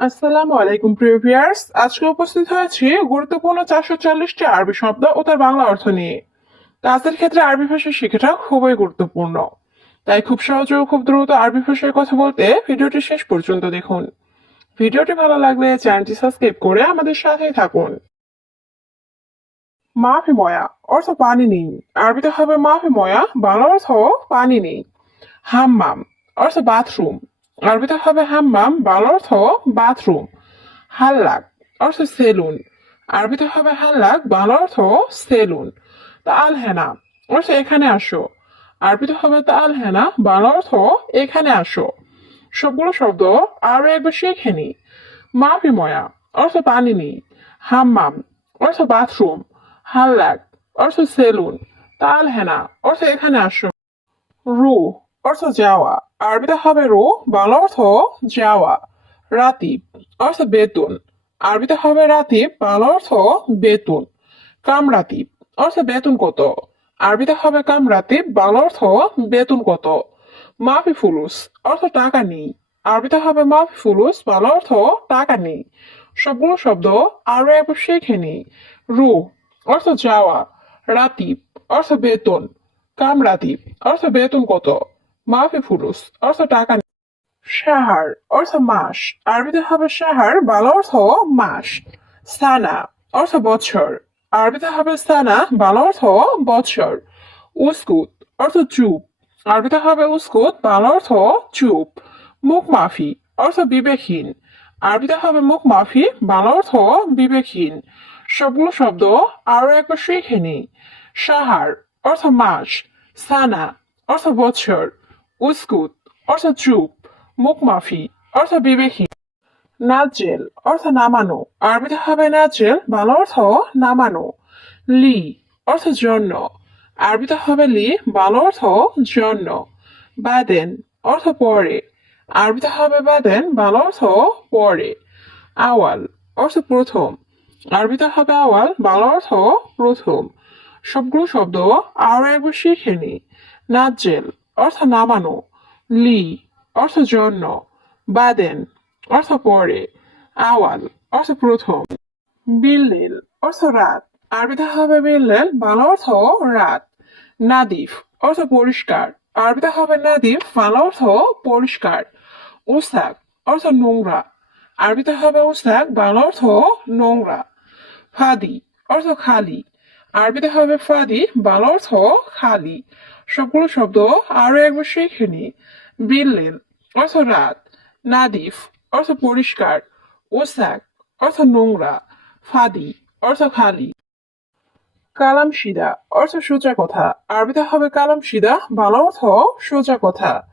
আসসালামু আলাইকুম, প্রিয় ভিউয়ার্স। আজকে উপস্থিত হয়েছি গুরুত্বপূর্ণ চারশো চল্লিশটি আরবি শব্দ ও তার বাংলা অর্থ নিয়ে। কাজের ক্ষেত্রে আরবি ভাষা শেখাটা খুবই গুরুত্বপূর্ণ। তাই খুব সহজে ও খুব দ্রুত আরবি ভাষায় কথা বলতে ভিডিওটি শেষ পর্যন্ত দেখুন। ভিডিওটি ভালো লাগলে চ্যানেলটি সাবস্ক্রাইব করে আমাদের সাথেই থাকুন। মাফি ময়া, অর্থ পানি নেই। আরবিতে হবে মাফি ময়া, বাংলা অর্থ পানি নেই। হাম্মাম, অর্থ বাথরুম। আরবিতে হবে হাম্মাম, বাংলা অর্থ বাথরুম, হাল্লাক, অর্থ সেলুন। আরবিতে হবে হাল্লাক, বাংলা অর্থ সেলুন। তা আল হেনা অর্থ এখানে আসো। আরবিতে হবে তা আল হেনা বাংলা অর্থ এখানে আসো। সবগুলো শব্দ আরও একবার শিখে নি। মাফি ময়া অর্থ পানি নেই হাম্মাম, অর্থ বাথরুম। হাল্লাক, অর্থ সেলুন। তাল হেনা অর্থ এখানে আসো। রু অর্থ যাওয়া। আরবিতে হবে রু, বাংলা অর্থ যাওয়া। রাতিব, অর্থ বেতন। আরবিতে হবে রাতিব, বাংলা অর্থ বেতন। কামরাতিব অর্থ বেতন কত? আরবিতে হবে কামরাতিব বাংলা অর্থ বেতন কত? মাফি ফুলুস, অর্থ টাকা নেই। আরবিতে হবে মাফি ফুলুস, বাংলা অর্থ টাকা নেই। সবগুলো শব্দ আরও একবার শেখে নি। রু, অর্থ যাওয়া। রাতিব, অর্থ বেতন। কামরাতিব অর্থ বেতন কত? মাফি ফুলুস অর্থ টাকা। সাহার অর্থ মাস। আরবিতে হবে সাহার বাংলা অর্থ মাস। সানা, অর্থ বছর। আরবিতে হবে সানা, বাংলা অর্থ বছর। উস্কুত, অর্থ চুপ। আরবিতে হবে উস্কুত, বাংলা অর্থ চুপ। মুখ মাফি, অর্থ বিবেকহীন। আরবিতে হবে মুখ মাফি, বাংলা অর্থ বিবেকহীন। সবগুলো শব্দ আরও একবার শিখে সাহার অর্থ মাস। সানা, অর্থ বছর। উস্কুত অর্থ চুপ মুখ মাফি অর্থ বিবেকহীন নাজেল অর্থ নামানো। আরবিতে হবে নাজেল বাংলা অর্থ নামানো। লি, অর্থ জন্য। আরবিতে হবে লি, বাংলা অর্থ জন্য। বাদেন, অর্থ পরে। আরবিতে হবে বাদেন, বাংলা অর্থ পরে। আওয়াল, অর্থ প্রথম। আরবিতে হবে আওয়াল, বাংলা অর্থ প্রথম। সবগুলো শব্দ আরও একবার শিখে নি নাজেল অর্থ নামানো, লি অর্থ জন্য, বাদেন অর্থ পরে, আওয়াল অর্থ প্রথম, বিল্লিল অর্থ রাত, আরবিতে হবে বিল্লেল, বাংলা অর্থ রাত, নাদিফ অর্থ পরিষ্কার, আরবিতে হবে নাদিফ, বাংলা অর্থ পরিষ্কার উসাক অর্থ নোংরা, আরবিতে হবে উসাক বাংলা অর্থ নোংরা, ফাদি অর্থ খালি, আরবিতে হবে ফাদি, বাংলা অর্থ খালি সবগুলো শব্দ আরও একবার শিখে নি। বিল্লিল অর্থ রাত। নাদিফ, অর্থ পরিষ্কার। ওসাক, অর্থ নোংরা। ফাদি, অর্থ খালি। কালাম সিদা অর্থ সোজা কথা। আরবিতে হবে কালাম সিদা বাংলা অর্থ সোজা কথা।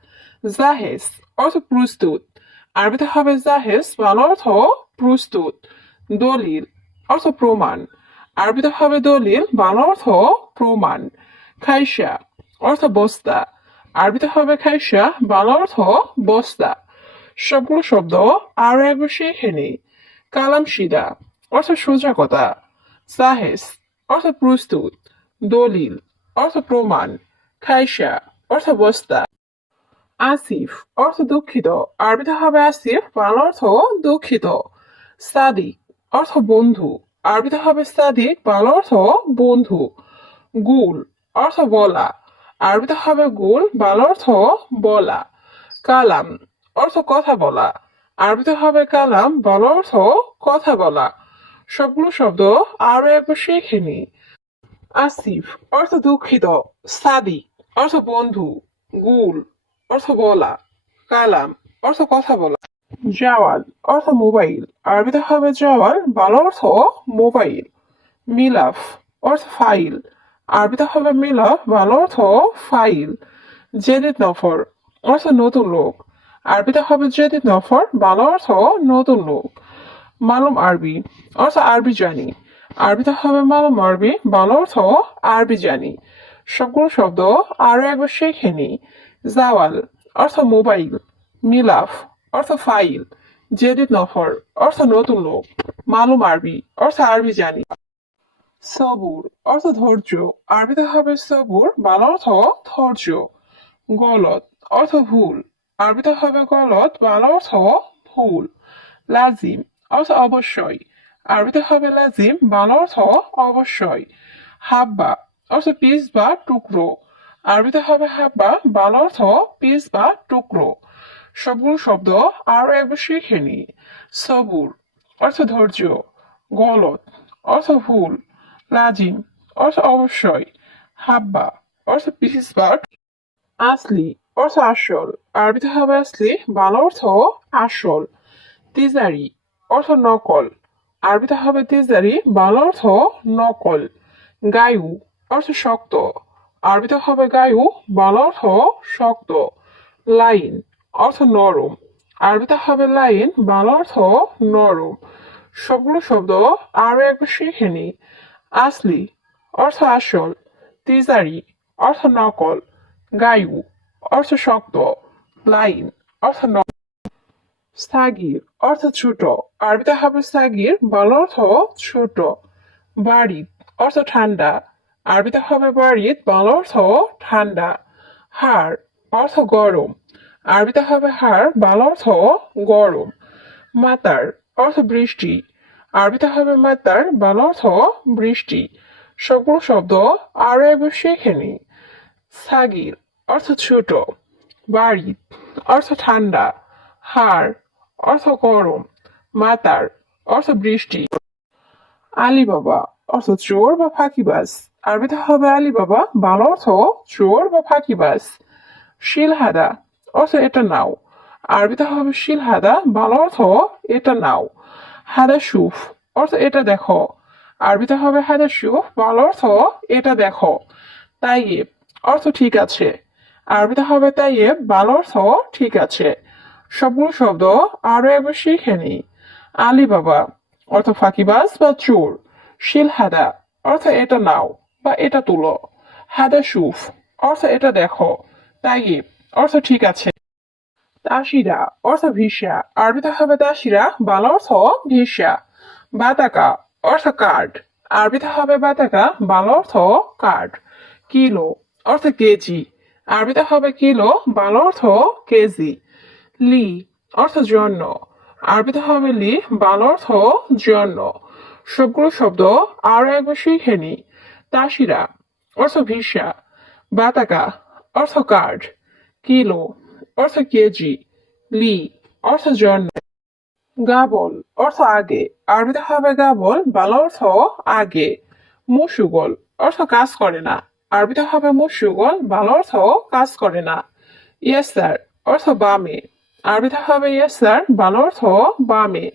জাহেজ অর্থ প্রস্তুত। আরবিতে হবে জাহেজ বাংলা অর্থ প্রস্তুত। দলিল, অর্থ প্রমাণ। আরবিতে হবে দলিল বাংলা অর্থ প্রমাণ। খাইসা অর্থ বস্তা। আরবিতে হবে খাইসা, বাংলা অর্থ বস্তা। সবগুলো শব্দ আরও একবার শিখে নেই কালাম সিদা অর্থ সোজা কথা। সাহেস, অর্থ প্রস্তুত। দলিল, অর্থ প্রমাণ। খাইসা, অর্থ বস্তা। আসিফ, অর্থ দুঃখিত। আরবিতে হবে আসিফ, বাংলা অর্থ দুঃখিত। সাদিক, অর্থ বন্ধু। আরবিতে হবে সাদিক, বাংলা অর্থ বন্ধু। গুল, অর্থ বলা। আরবিতে হবে গুল বাংলা অর্থ বলা। কালাম, অর্থ কথা বলা। আরবিতে হবে কালাম, বাংলা অর্থ কথা বলা। সবগুলো শব্দ আরও একবার শিখে নি। আসিফ, অর্থ দুঃখিত। সাদি অর্থ বন্ধু। গুল, অর্থ বলা। কালাম, অর্থ কথা বলা। জাওয়াল, অর্থ মোবাইল। আরবিতে হবে জাওয়াল, বাংলা অর্থ মোবাইল। মিলাফ, অর্থ ফাইল। আরবিতে হবে মিলাফ বাংলা অর্থ ফাইল জেদিদ নফর, অর্থ নতুন লোক। আরবিতে হবে জেদিদ নফর, বাংলা অর্থ নতুন লোক। মালুম আরবি, অর্থ আরবি জানি। আরবিতে হবে মালুম আরবি, বাংলা অর্থ আরবি জানি। সবগুলো শব্দ আরও একবার শিখে নি জাওয়াল, অর্থ মোবাইল। মিলাফ অর্থ ফাইল। জেদিদ নফর, অর্থ নতুন লোক। মালুম আরবি, অর্থ আরবি জানি। সবুর, অর্থ ধৈর্য। আরবিতে হবে সবুর, বাংলা অর্থ ধৈর্য। গলত, অর্থ ভুল। আরবিতে হবে গলত, বাংলা অর্থ ভুল। লাজিম, অর্থ অবশ্যই। আরবিতে হবে লাজিম, বাংলা অর্থ অবশ্যই। হাব্বা, অর্থ পিস বা টুকরো। আরবিতে হবে হাব্বা, বাংলা অর্থ পিস বা টুকরো। সবগুলো শব্দ আরও একবার শিখে নি। সবুর, অর্থ ধৈর্য। গলত, অর্থ ভুল। লাজিম অর্থ অবশ্যই। হাব্বা অর্থ পিস বা আসলি অর্থ আসল। আরবিতে হবে আসলি, বাংলা অর্থ আসল। তিজারি অর্থ নকল। আরবিতে হবে তিজারি, বাংলা অর্থ নকল। গায়ু অর্থ শক্ত। আরবিতে হবে গায়ু, বাংলা অর্থ শক্ত। লাইন অর্থ নরম। আরবিতে হবে লাইন, বাংলা অর্থ নরম। সবগুলো শব্দ আরও একবার শিখে নি। আসলি অর্থ আসল তিজারি অর্থ নকল গায়ু অর্থ শক্ত লাইন অর্থ নরম সাগির অর্থ ছোট আরবিতে হবে সাগির বাংলা অর্থ ছোট, বাড়িত অর্থ ঠান্ডা আরবিতে হবে বাড়িত, বাংলা অর্থ ঠান্ডা, হাড় অর্থ গরম আরবিতে হবে হাড়, বাংলা অর্থ গরম, মাতার অর্থ বৃষ্টি আরবিতে হবে মাতার বাল অর্থ বৃষ্টি। সবগুলো শব্দ আরও শিখে সাগির, অর্থ ছোট। বাড়ি, অর্থ ঠান্ডা। হাড়, অর্থ গরম। মাতার, অর্থ বৃষ্টি। আলিবাবা, অর্থ চোর বা ফাঁকিবাজ। আরবিতে হবে আলিবাবা, বাংলা অর্থ চোর বা ফাঁকিবাজ। শিলহাদা, অর্থ এটা নাও। আরবিতে হবে শিলহাদা, বাংলা অর্থ এটা নাও। হাদা সুফ অর্থ এটা দেখো। আরবিতে হবে হাদা সুফ বাংলা অর্থ এটা দেখো। তাইয়েব, অর্থ ঠিক আছে। আরবিতে হবে তাইয়েব, বাংলা অর্থ ঠিক আছে। সবগুলো শব্দ আরও একবার শিখে নি। আলী বাবা, অর্থ ফাঁকিবাজ বা চোর। শিলহাদা অর্থ এটা নাও বা এটা তুলো। হাদা সুফ অর্থ এটা দেখো। তাইয়েব, অর্থ ঠিক আছে। তাসিরা অর্থ ভিসা। আরবিতে হবে তাসিরা বাংলা অর্থ ভিসা। বাতাকা, অর্থ কার্ড। আরবিতে হবে বাতাকা, বাংলা অর্থ কার্ড। কিলো, অর্থ কেজি। আরবিতে হবে কিলো, বাংলা অর্থ কেজি। লি, অর্থ জন্য। আরবিতে হবে লি, বাংলা অর্থ জন্য। সবগুলো শব্দ আরও একবার শিখে নি তাসিরা অর্থ ভিসা। বাতাকা, অর্থ কার্ড। কিলো অর্থ কেজি, লি, অর্থ জন্য, গাবল, অর্থ আগে, আরবিতে হবে গাবল, বাংলা অর্থ আগে, মুসুগল, অর্থ কাজ করে না, আরবিতে হবে মুসুগল, বাল অর্থ কাজ করে না ইয়েস স্যার অর্থ বামে, আরবিতে হবে ইয়েসার বাংলা অর্থ বামে,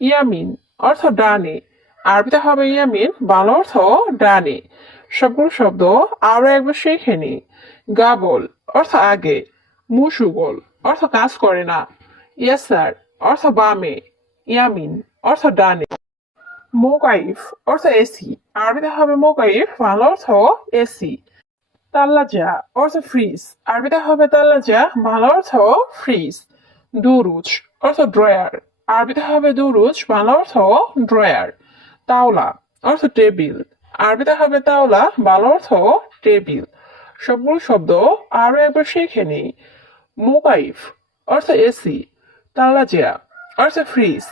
ইয়ামিন, অর্থ ডানে, আরবিতে হবে ইয়ামিন, বাংলা অর্থ ডানে, সবগুলো শব্দ আরও একবার শিখে নি গাবল, অর্থ আগে মুসুগল, অর্থ কাজ করে না। ইয়াসার, অর্থ বামে। ইয়ামিন, অর্থ ডানে। মোকাইফ, অর্থ এসি। আরবিতে হবে মোকাইফ, বাংলা অর্থ এসি। তাল্লাজা, অর্থ ফ্রিজ। আরবিতে হবে তাল্লাজা, বাংলা অর্থ ফ্রিজ। দুরুজ, অর্থ ড্রয়ার। আরবিতে হবে দুরুজ, বাংলা অর্থ ড্রয়ার। তাওলা, অর্থ টেবিল। আরবিতে হবে তাওলা, বাংলা অর্থ টেবিল। সবগুলো শব্দ আরও একবার শিখে নি মোকাইফ অর্থ এসি তালাজিয়া অর্থ ফ্রিজ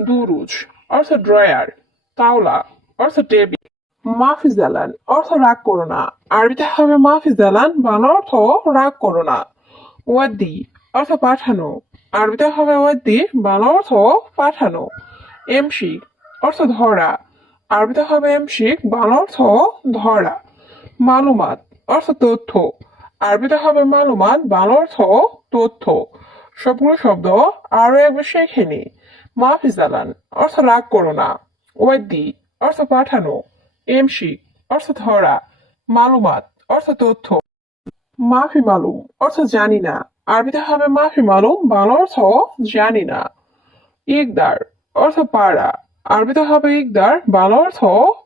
দুরুজ, অর্থ ড্রয়ার তাওলা, অর্থ টেবিল মাফিজালান অর্থ রাগ করো না। আরবিতে হবে মাফিজালান বাংলা অর্থ রাগ করো না। ওয়াদ্দি, অর্থ পাঠানো। আরবিতে হবে ওয়াদ্দি, বাংলা অর্থ পাঠানো। এমশিক অর্থ ধরা। আরবিতে হবে এমশিক বাংলা অর্থ ধরা। মালুমাত, অর্থ তথ্য। আরবিতে হবে মালুমাত বাংলা অর্থ তথ্য। সবগুলো শব্দ আরও একবার শিখে নি। মাফিজালান অর্থ রাগ করো না। ওয়াদ্দি, অর্থ পাঠানো। এমশিক অর্থ ধরা। মালুমাত, অর্থ তথ্য। মাফি মালুম, অর্থ জানি না। আরবিতে হবে মাফি মালুম বাংলা অর্থ জানি না। ইকদার, অর্থ পাড়া। আরবিতে হবে ইকদার বাংলা অর্থ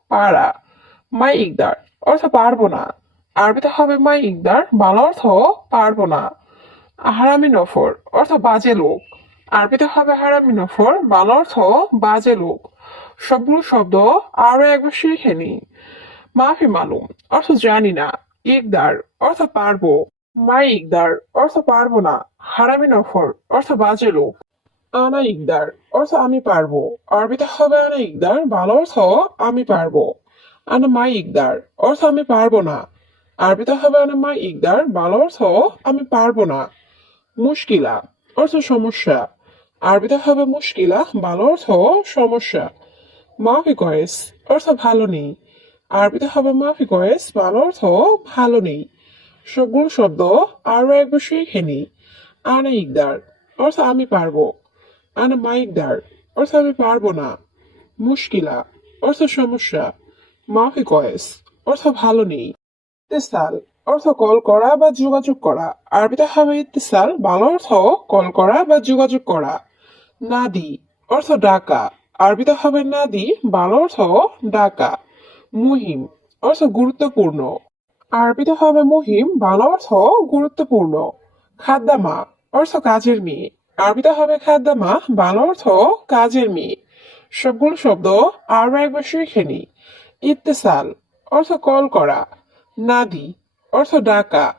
পাড়া। মাই ইকদার, অর্থ পারব না। আরবিতে হবে মাই ইকদার, বাংলা অর্থ পারব না। হারামি নফর, অর্থ বাজে লোক। আরবিতে হবে হারামি নফর, বাংলা অর্থ বাজে লোক। সবগুলো শব্দ আরও একবার শিখে নি। মাফি মালুম, অর্থ জানি না। ইকদার, অর্থ পারব। মাই ইকদার, অর্থ পারব না। হারামি নফর, অর্থ বাজে লোক। আনা ইকদার, অর্থ আমি পারব। আরবিতে হবে আনা ইকদার ভালো অর্থ আমি পারব। আনা মাই ইকদার, অর্থ আমি পারব না। আরবিতে হবে মাই ইকদার ভালো অর্থ আমি পারব না। মুশকিলা অর্থ সমস্যা। আরবিতে হবে মুশকিলা ভালো অর্থ সমস্যা। মাফি কয়েস অর্থ ভালো নেই। আরবিতে হবে মাফি কয়েস ভালো অর্থ ভালো নেই। সবগুলো শব্দ আরও একবার শিখে নিই আনা ইকদার অর্থ আমি পারব। আনা মাইকদার অর্থ আমি পারব না। মুশকিলা অর্থ সমস্যা। মাফি কয়েস অর্থ ভালো নেই। ইত্তেসাল অর্থ কল করা বা যোগাযোগ করা। আরবিতে হবে ইত্তেসাল ভালো অর্থ কল করা বা যোগাযোগ করা। নাদি অর্থ ডাকা। আরবিতে হবে নাদি ভালো অর্থ ডাকা। মুহিম অর্থ গুরুত্বপূর্ণ। আরবিতে হবে মুহিম ভালো অর্থ গুরুত্বপূর্ণ। খাদ্দামা অর্থ কাজের মেয়ে। আরবিতে হবে খাদ্দামা ভালো অর্থ কাজের মেয়ে। সবগুলো শব্দ আরও একবার শিখে নি। ইত্তেসাল অর্থ কল করা। নাদি, অর্থ ডাকা,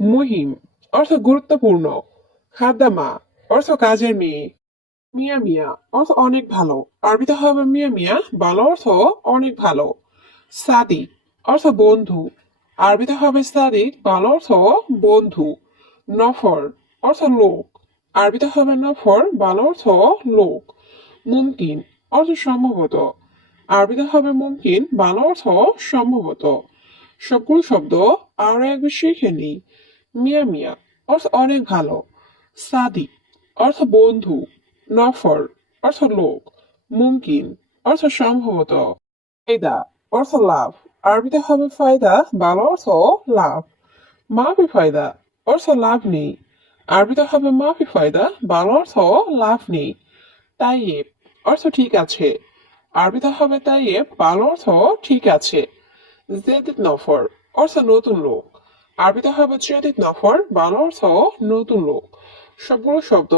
মুহিম, অর্থ গুরুত্বপূর্ণ খাদ্দামা অর্থ কাজের মেয়ে। মিয়া মিয়া, অর্থ অনেক ভালো। আরবিতে হবে মিয়া মিয়া, ভালো অর্থ অনেক ভালো। সাদি, অর্থ বন্ধু। আরবিতে হবে সাদিক ভালো অর্থ বন্ধু। নফর, অর্থ লোক। আরবিতে হবে নফর, ভালো অর্থ লোক। মুমকিন, অর্থ সম্ভবত। আরবিতে হবে মুমকিন, ভালো অর্থ সম্ভবত। সকল শব্দ আরও এক শিখে নিই মিয়া মিয়া, অর্থ অনেক ভালো। সাদি অর্থ বন্ধু। নফর, অর্থ লোক। মুমকিন, অর্থ সম্ভবত। ফায়দা অর্থ লাভ। আরবিতে হবে ফায়দা, ভালো অর্থ লাভ। মাফি ফায়দা, অর্থ লাভ নেই। আরবিতে হবে মাফি ফায়দা, ভালো অর্থ লাভ নেই। তাইয়েব, অর্থ ঠিক আছে। আরবিতে হবে তাইয়েব, ভালো অর্থ ঠিক আছে। জেদিদ নফর অর্থ নতুন লোক। আরবিতে হবে জেদিদ নফর ভালো অর্থ নতুন লোক। সবগুলো শব্দ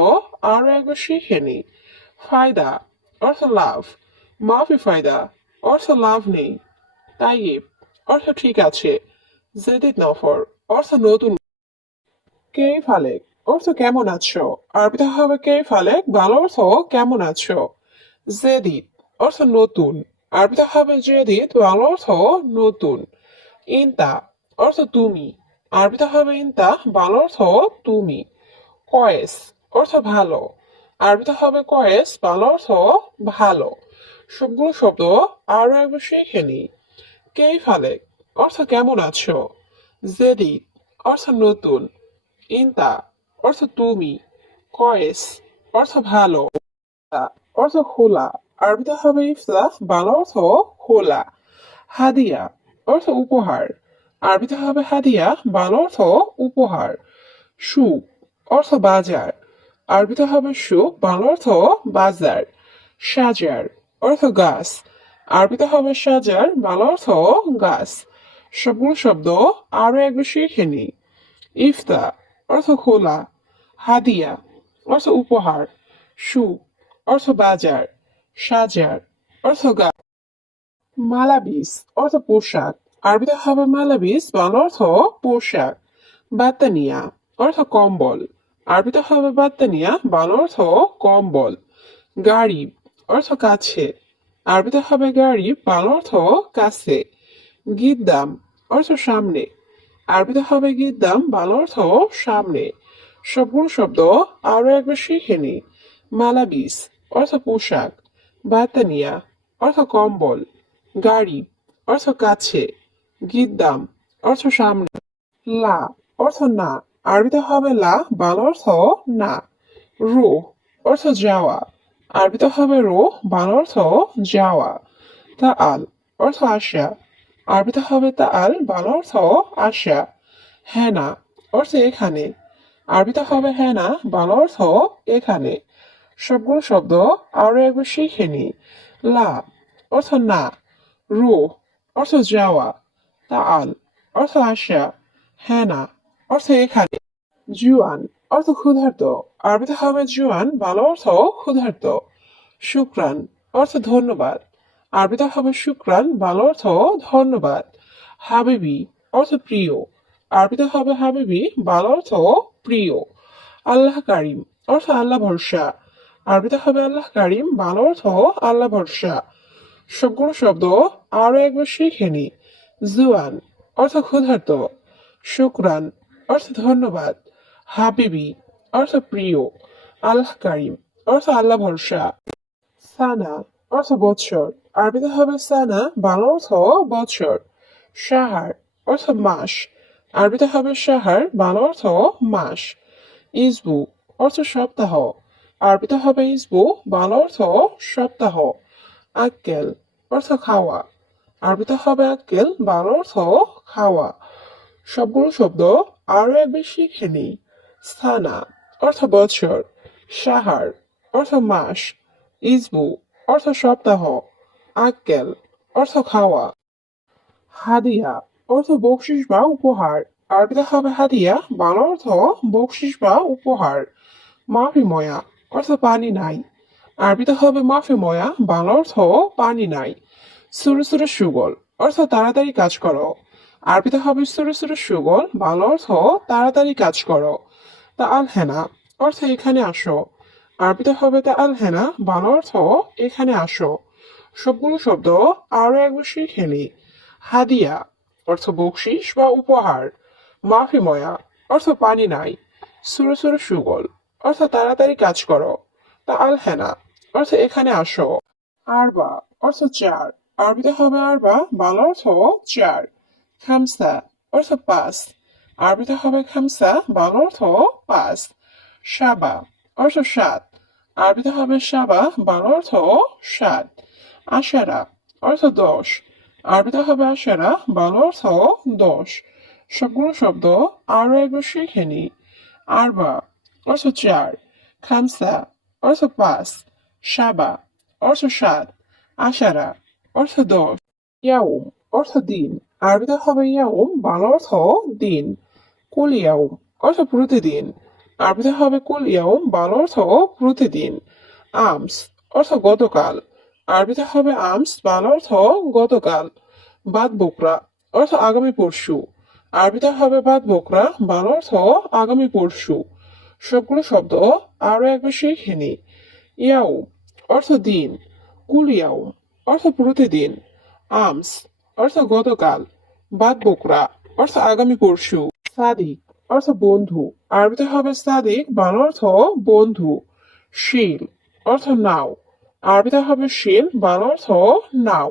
আরও একবার শিখে নি। ফায়দা, অর্থ লাভ। মাফি ফায়দা, অর্থ লাভ নেই। তাইয়েব, অর্থ ঠিক আছে। জেদিদ নফর অর্থ নতুন কে ফালেক, অর্থ কেমন আছো? আরবিতে হবে কে ফালেক ভালো অর্থ কেমন আছো? জেদিদ অর্থ নতুন। আরবিতে হবে জেদিদ ভালো অর্থ নতুন। ইনতা অর্থ তুমি। আরবিতে হবে ইনতা ভালো অর্থ তুমি। কয়েস অর্থ ভালো। আরবিতে হবে কয়েস ভালো অর্থ ভালো। সবগুলো শব্দ আরও একবার শিখে নি। কে ফালেক অর্থ কেমন আছো? জেদিদ অর্থ নতুন। ইনতা অর্থ তুমি। কয়েস অর্থ ভালো। অর্থ খোলা। আরবিতে হবে ইফতা ভালো অর্থ খোলা, হাদিয়া অর্থ উপহার। আরবিতে হবে হাদিয়া ভালো অর্থ উপহার। সুখ অর্থ বাজার। আরবিতে হবে সুখ ভালো অর্থ বাজার। সাজার অর্থ গাছ। আরবিতে হবে সাজার ভালো অর্থ গাছ। সবগুলো শব্দ আরও একবার শিখে নিই ইফতা অর্থ খোলা, হাদিয়া অর্থ উপহার। সুখ অর্থ বাজার। সাজার অর্থ গাছ মালাবিস, অর্থ পোশাক। আরবিতে হবে মালাবিস, বাংলা অর্থ পোশাক। বাতানিয়া অর্থ কম্বল। আরবিতে হবে বাতানিয়া বাংলা অর্থ কম্বল। গাড়ি, অর্থ কাছে। আরবিতে হবে গাড়ি, বাংলা অর্থ কাছে। গিদ্দাম, অর্থ সামনে। আরবিতে হবে গিদ্দাম, বাংলা অর্থ সামনে। সবগুলো শব্দ আরও একবার শিখে নি মালাবিস, অর্থ পোশাক। বাতানিয়া অর্থ কম্বল, গাড়ি, অর্থ কাছে গিদ্দাম অর্থ সামনে, লা, অর্থ না, আরবিতে হবে লা, বাল অর্থ না, রো, অর্থ যাওয়া, আরবিতে হবে রো, বাল অর্থ যাওয়া তা আল অর্থ আসা, আরবিতে হবে তা আল বাল অর্থ আসা, হেনা, অর্থ এখানে, আরবিতে হবে হেনা, বাল অর্থ এখানে। সবগুলো শব্দ আরও একবার শিখে নি লা অর্থ না রো অর্থ যাওয়া তাল অর্থ আসা, হেনা অর্থ এখানে। জুয়ান অর্থ ক্ষুধার্ত, আরবিতে হবে জুয়ান, ভালো অর্থ ক্ষুধার্ত। শুক্রান অর্থ ধন্যবাদ, আরবিতে হবে শুক্রান, ভালো অর্থ ধন্যবাদ। হাবিবি অর্থ প্রিয়, আরবিতে হবে হাবিবি, ভালো অর্থ প্রিয়। আল্লাহ কারিম অর্থ আল্লাহ ভরসা আরবিতে হবে আল্লাহ কারিম, ভালো অর্থ আল্লাহ ভরসা। সবগুলো শব্দ আরও একবার শিখে নি। জুয়ান, অর্থ ক্ষুধার্ত। শুক্রান, অর্থ ধন্যবাদ। হাবিবি, অর্থ প্রিয়। আল্লাহ কারিম, অর্থ আল্লাহ ভরসা। সানা, অর্থ বৎসর। আরবিতে হবে সানা বাংলা অর্থ বৎসর। সাহার অর্থ মাস। আরবিতে হবে সাহার বাংলা অর্থ মাস। ইসবু, অর্থ সপ্তাহ। আরবিতে হবে ইসবু বাংলা অর্থ সপ্তাহ, আক্কেল অর্থ খাওয়া। আরবিতে হবে আক্কেল, বাংলা অর্থ খাওয়া। সবগুলো শব্দ আরও একবার শিখে নিই। স্থানা অর্থ বৎসর সাহার অর্থ মাস ইসবু অর্থ সপ্তাহ, আক্কেল অর্থ খাওয়া। হাদিয়া অর্থ বকশিস বা উপহার। আরবিতে হবে হাদিয়া, বাংলা অর্থ বকশিস বা উপহার। মাফি ময়া অর্থ পানি নাই। আরবিতে হবে মাফি ময়া, বাংলা অর্থ পানি নাই। সুরে সুরে সুগল, অর্থ তাড়াতাড়ি কাজ করো। আরবিতে হবে সুরে সুরে সুগল, বাংলা অর্থ তাড়াতাড়ি কাজ করো। তা আল হেনা, অর্থ এখানে আসো। আরবিতে হবে তা আল হেনা, বাংলা অর্থ এখানে আসো। সবগুলো শব্দ আরও একবার শিখে নি। হাদিয়া, অর্থ বকশিস বা উপহার। মাফি ময়া, অর্থ পানি নাই। সুরে সুরে সুগল অর্থ তাড়াতাড়ি কাজ করো। তা আল হেনা অর্থ এখানে আসো। আরবা অর্থ চার। আরবিতে হবে আরবা, বাংলা অর্থ চার। খামসা, অর্থ পাঁচ। আরবিতে হবে খামসা, বাংলা অর্থ পাঁচ। সাবা, অর্থ সাত। আরবিতে হবে সাবা, বাংলা অর্থ সাত। আশারা, অর্থ দশ। আরবিতে হবে আশারা, বাংলা অর্থ দশ। সবগুলো শব্দ আরও একবার শিখে নি। আরবা অর্থ চার খামসা অর্থ পাঁচ সাবা অর্থ সাত আশারা অর্থ দশ ইয়াউম অর্থ দিন আরবিতে হবে ইয়াউম বাংলা অর্থ দিন। কুল ইয়াউম অর্থ প্রতিদিন আরবিতে হবে কুল ইয়াউম বাংলা অর্থ প্রতিদিন আমস অর্থ গতকাল। আরবিতে হবে আমস বাংলা অর্থ গতকাল। বাদ বকরা, অর্থ আগামী পরশু। আরবিতে হবে বাদ বকরা, বাংলা অর্থ আগামী পরশু। সবগুলো শব্দ আরও একবার শিখে নি। ইয়াউম অর্থ দিন, কুলিয়াও অর্থ প্রতিদিন, আমস অর্থ গতকাল বাদ বকরা অর্থ আগামী পরশু, সাদিক অর্থ বন্ধু, আরবিতে হবে সাদিক, বাংলা অর্থ বন্ধু, শিল অর্থ নাও, আরবিতে হবে শিল, বাংলা অর্থ নাও,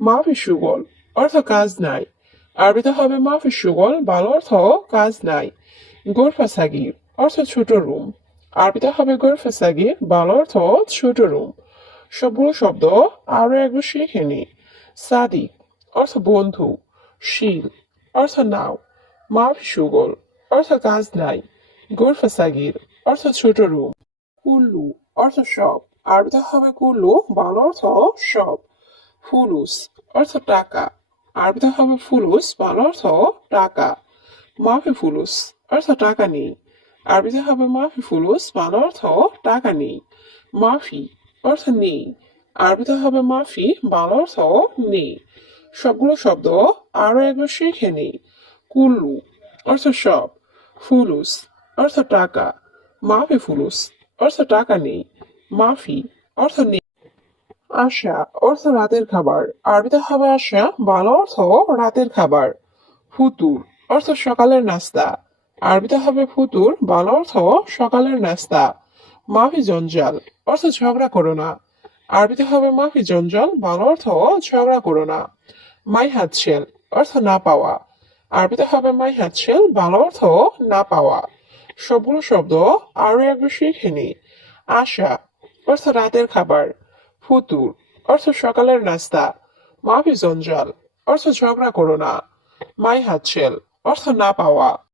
মাফি সুগল অর্থ কাজ নাই, আরবিতে হবে মাফি সুগল, বাংলা অর্থ কাজ নাই, গোরফা সাগির অর্থ ছোট রুম। আরবিতে হবে গোরফা সাগির বাংলা অর্থ ছোট রুম। সবগুলো শব্দ আরও একবার শিখে নি। সাদিক অর্থ বন্ধু। শিল অর্থ নাও। মাফি সুগল অর্থ কাজ নাই। গোরফা সাগির অর্থ ছোট রুম। কুল্লু অর্থ সব। আরবিতে হবে কুল্লু, বাংলা অর্থ সব। ফুলুস অর্থ টাকা। আরবিতে হবে ফুলুস, বাংলা অর্থ টাকা। মাফি ফুলুস অর্থ টাকা নেই। আরবিতে হবে মাফি ফুলুস, বাংলা অর্থ টাকা নেই, মাফি অর্থ নেই আরবিতে হবে মাফি, বাংলা অর্থ নেই, সবগুলো শব্দ আরও একবার শিখে নেই, কুল্লু অর্থ সব, ফুলুস অর্থ টাকা, মাফি ফুলুস অর্থ টাকা নেই, মাফি অর্থ নেই। আশা অর্থ রাতের খাবার আরবিতে হবে আশা বাংলা অর্থ রাতের খাবার, ফুতুর অর্থ সকালের নাস্তা আরবিতে হবে ফুতুর, বাংলা অর্থ সকালের নাস্তা, মাফি জঞ্জাল, অর্থ ঝগড়া করো না। আরবিতে হবে মাফি জঞ্জাল, বাংলা অর্থ ঝগড়া করো না। মাই হাত হাতছেল অর্থ না পাওয়া। আরবিতে হবে মাই হাত হাতছেল বাংলা অর্থ না পাওয়া। সবগুলো শব্দ আরও একবার শিখে নি। আশা, অর্থ রাতের খাবার। ফুতুর, অর্থ সকালের নাস্তা। মাফি জঞ্জাল, অর্থ ঝগড়া করো না। মাই হাতছেল অর্থ না পাওয়া।